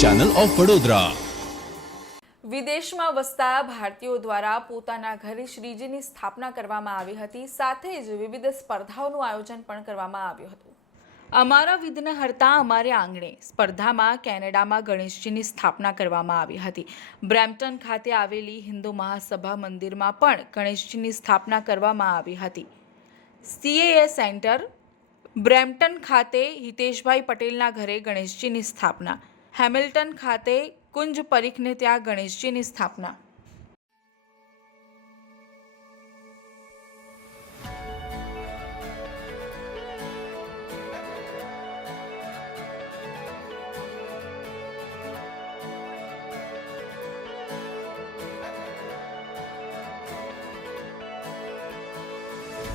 Channel of Vadodara. વિદેશમાં વસતા ભારતીયો દ્વારા પોતાના ઘરે શ્રીજીની સ્થાપના કરવામાં આવી હતી। સાથે જ વિવિધ સ્પર્ધાઓનું આયોજન પણ કરવામાં આવ્યું હતું। અમારા વિઘ્નહર્તા અમારે આંગણે સ્પર્ધામાં કેનેડામાં ગણેશજીની સ્થાપના કરવામાં આવી હતી। બ્રેમ્પટન ખાતે આવેલી હિન્દુ મહાસભા મંદિરમાં પણ ગણેશજીની સ્થાપના કરવામાં આવી હતી। CAA સેન્ટર બ્રેમ્પટન ખાતે હિતેશભાઈ પટેલના ઘરે ગણેશજીની સ્થાપના, હેમિલ્ટન ખાતે કુંજ પરીખને ત્યાં ગણેશજીની સ્થાપના।